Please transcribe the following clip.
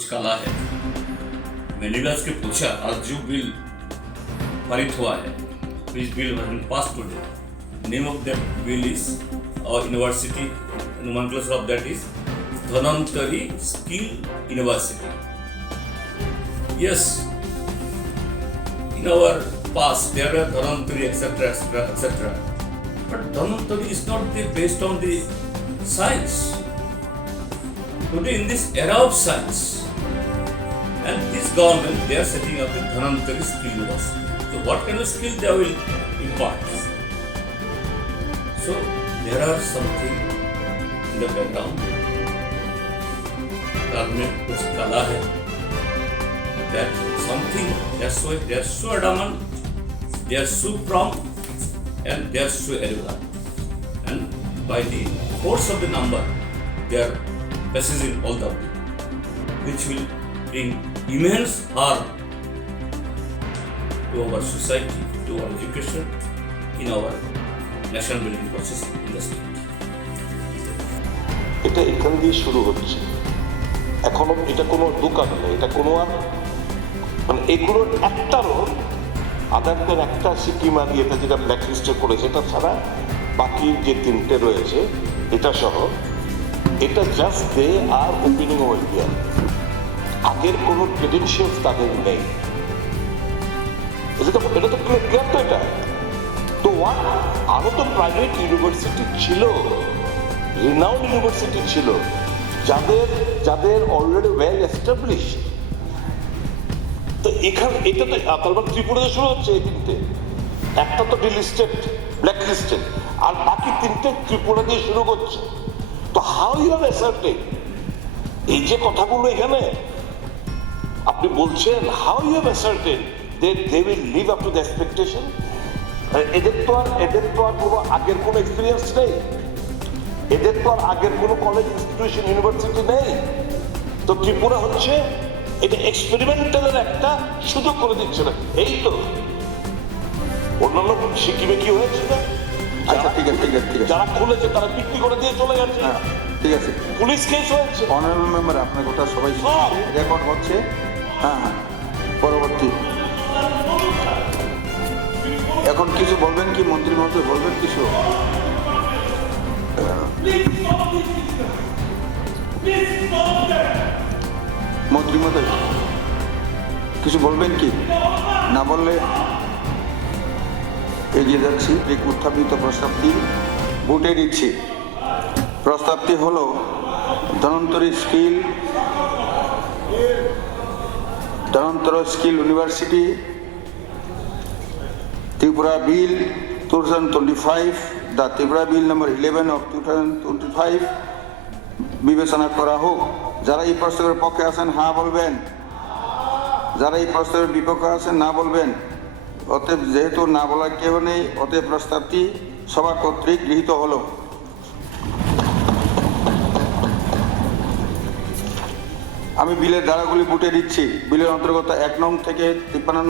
कुछ काला है। मैंडेलास के पूछा आज जो बिल पारित हुआ है, which bill has been passed today. Name of that bill is our university nomenclature of that is Dhanantari Skill University. Yes, in our past there were Dhanantari etc. But Dhanantari is not based on the science. Today in this era of science, and this government they are setting up the Dhanantari Skill University. So what kind of skill they will impart? So there are something in the background. में कुछ कला है. That something they are so adamant, they are so prompt, and they are so arrogant. And by the force of the number, they are besieging all the people, which will bring immense harm to our society, to our education, in our nation building process in the state. এটা এখান দিয়ে শুরু হচ্ছে। এখনো এটা কোনো দোকান নেই, এটা কোনো আর মানে এগুলোর একটারও আদারদের একটা সিকিমা দিয়ে এটা যেটা ব্ল্যাক লিস্টে করেছে এটা ছাড়া বাকি যে তিনটে রয়েছে এটা সহ এটা just they are opening over here. আগের কোনো ক্রেডেনশিয়ালস তাদের নেই। এটা তো ক্লিয়ার তো এটা তো ওয়াট আরো তো প্রাইভেট ইউনিভার্সিটি ছিল, রিনাউন্ড ইউনিভার্সিটি ছিল যাদের অলরেডি ওয়েল এস্টাবলিশ। তো এখানে এটা তো তারপর ত্রিপুরাতে শুরু হচ্ছে এই তিনটে, একটা তো ডিলিস্টেড ব্ল্যাক লিস্টেড আর বাকি তিনটে ত্রিপুরা দিয়ে শুরু করছে। তো হাউ ইউ আর অ্যাসার্টেন এই যে কথাগুলো এখানে আপনি বলছেন, how you are ascertain they will live up to the expectation? এদের তো আর কোনো আগের কোনো এক্সপিরিয়েন্স নেই, এদের তো আর আগের কোনো কলেজ ইনস্টিটিউশন ইউনিভার্সিটি নেই। তো ত্রিপুরা হচ্ছে এটা এক্সপেরিমেন্টালের একটা সুযোগ করে দিচ্ছে না। এই তো অন্যান্য সিকিমে কি হয়েছে না, আচ্ছা ঠিক আছে যারা খুলেছে তারা বিক্রি করে দিয়ে চলে গেছে, ঠিক আছে পুলিশ কেস হয়েছে। অনারেবল মেম্বার আপনার কথা সবাই রেকর্ড হচ্ছে। হ্যাঁ পরবর্তী এখন কিছু বলবেন কি মন্ত্রী মহোদয়, বলবেন কিছু? মন্ত্রী মহোদয় কিছু বলবেন কি? না বললে এগিয়ে যাচ্ছি। এক উত্থাপিত প্রস্তাবটি ভোটে দিচ্ছি। প্রস্তাবটি হলো Dhanvantari skill university Tripura Bill 2025, the Tripura Bill number 11 of 2025 বিবেচনা করা হোক। যারা এই প্রস্তাবের পক্ষে আছেন হ্যাঁ বলবেন, যারা এই প্রস্তাবের বিপক্ষে আছেন না বলবেন। অতএব যেহেতু না বলার কেউ নেই, অতএব প্রস্তাবটি সভা কর্তৃক গৃহীত হলো। আমি বিলের ধারাগুলি বুটে দিচ্ছি। বিলের অন্তর্গত 1 নং থেকে 53